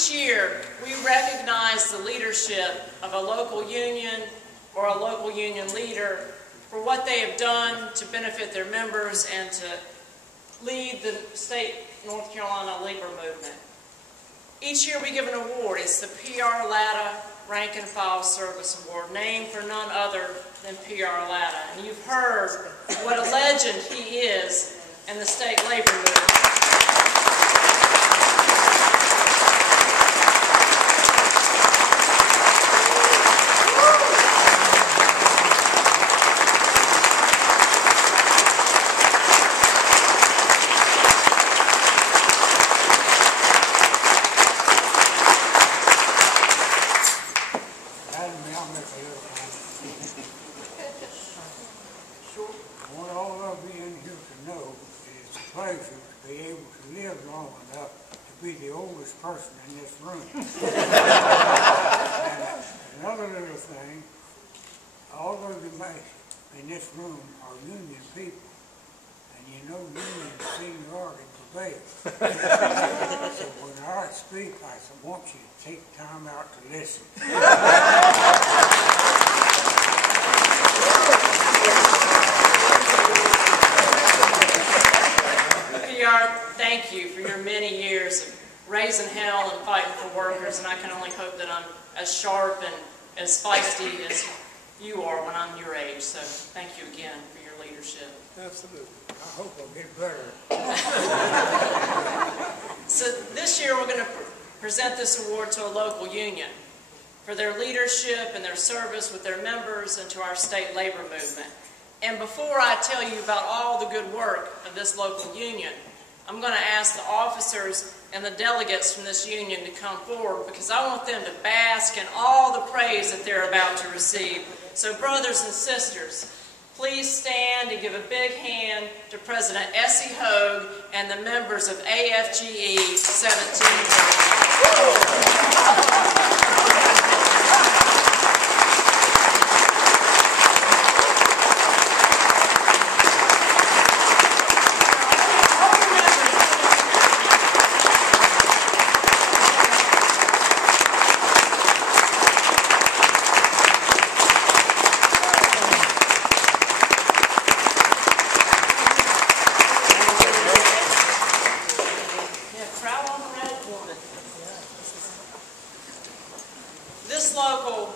each year we recognize the leadership of a local union or a local union leader for what they have done to benefit their members and to lead the state North Carolina labor movement. Each year we give an award. It's the PR Latta Rank and File Service Award, named for none other than PR Latta. And you've heard what a legend he is in the state labor movement. I want all of you in here to know that it's a pleasure to be able to live long enough to be the oldest person in this room. And another little thing, all of the men in this room are union people. And you know union seniority prevails. So when I speak, I want you to take time out to listen. Thank you for your many years of raising hell and fighting for workers, and I can only hope that I'm as sharp and as feisty as you are when I'm your age. So thank you again for your leadership. Absolutely. I hope I'll get better. So this year we're going to present this award to a local union for their leadership and their service with their members and to our state labor movement. And before I tell you about all the good work of this local union, I'm going to ask the officers and the delegates from this union to come forward because I want them to bask in all the praise that they're about to receive. So brothers and sisters, please stand and give a big hand to President Essie Hogue and the members of AFGE 17. This local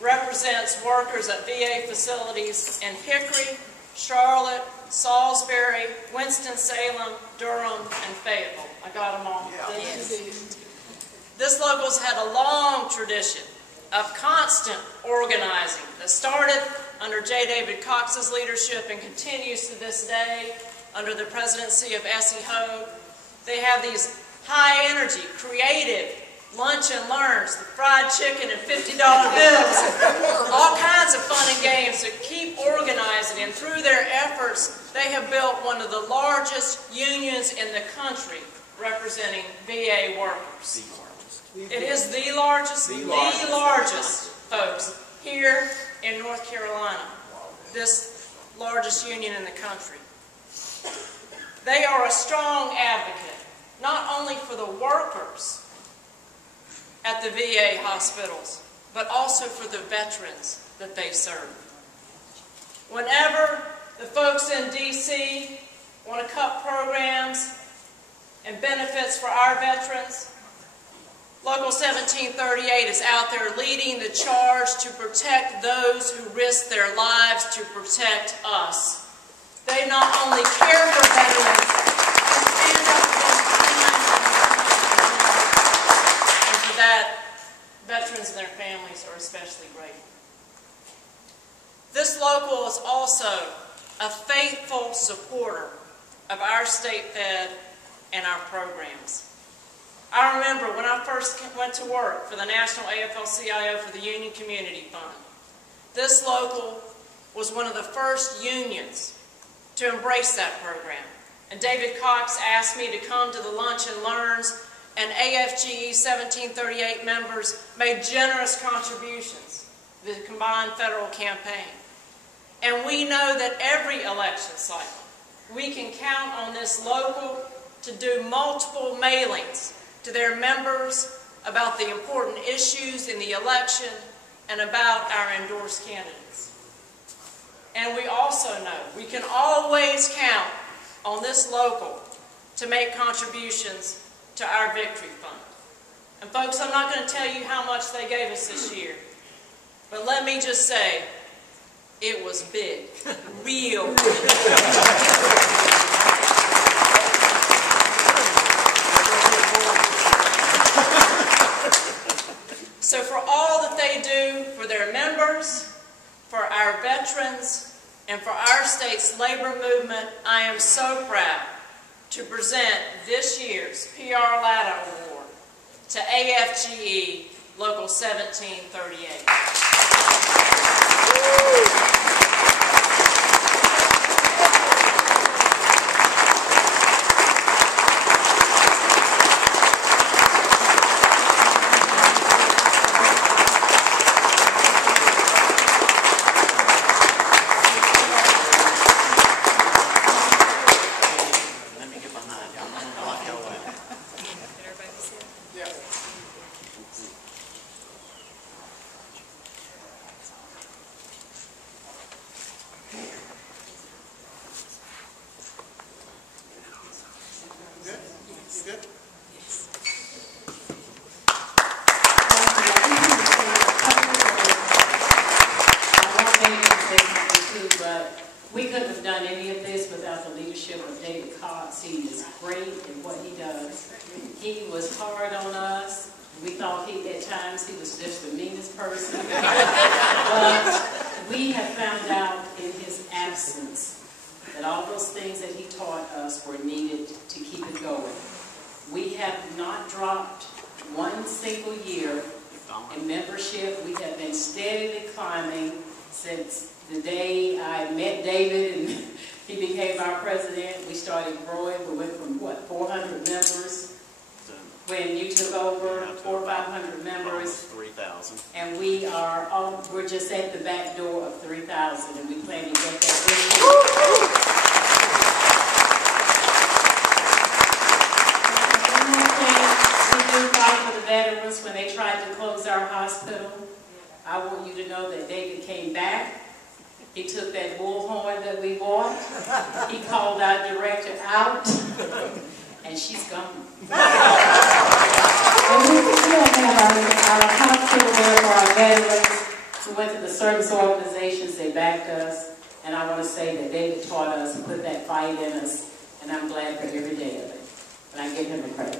represents workers at VA facilities in Hickory, Charlotte, Salisbury, Winston-Salem, Durham, and Fayetteville. I got them all. Yes. This local's had a long tradition of constant organizing that started under J. David Cox's leadership and continues to this day under the presidency of Essie Hogue. They have these high-energy, creative lunch and learns, the fried chicken and $50 bills, all kinds of fun and games to keep organizing. And through their efforts, they have built one of the largest unions in the country representing VA workers. It is the largest, folks, here in North Carolina, this largest union in the country. They are a strong advocate, not only for the workers at the VA hospitals, but also for the veterans that they serve. Whenever the folks in D.C. want to cut programs and benefits for our veterans, Local 1738 is out there leading the charge to protect those who risk their lives to protect us. They not only care for veterans, they stand up for them, and for that, veterans and their families are especially grateful. This local is also a faithful supporter of our state fed and our programs. I remember when I first went to work for the National AFL-CIO for the Union Community Fund. This local was one of the first unions to embrace that program. And David Cox asked me to come to the Lunch and Learns, and AFGE 1738 members made generous contributions to the combined federal campaign. And we know that every election cycle, we can count on this local to do multiple mailings to their members about the important issues in the election and about our endorsed candidates. And we also know we can always count on this local to make contributions to our Victory Fund. And folks, I'm not going to tell you how much they gave us this year, but let me just say, it was big, real big. So for all that they do for their members, for our veterans, and for our state's labor movement, I am so proud to present this year's PR Latta Award to AFGE Local 1738. We couldn't have done any of this without the leadership of David Cox. He is great in what he does. He was hard on us. We thought at times he was just the meanest person. But we have found out in his absence that all those things that he taught us were needed to keep it going. We have not dropped one single year in membership. We have been steadily climbing since the day I met David and he became our president. We started growing. We went from, what, 400 members when you took over, 400 or 500 members. 3,000. And we're just at the back door of 3,000, and we plan to get that this year. One more thing, we do fight for the veterans when they tried to close our hospital. I want you to know that David came back. He took that bullhorn that we bought. He called our director out, and she's gone. And we still have our hospital there for our veterans who went to the service organizations. They backed us, and I want to say that David taught us and put that fight in us, and I'm glad for every day of it. And I give him a credit.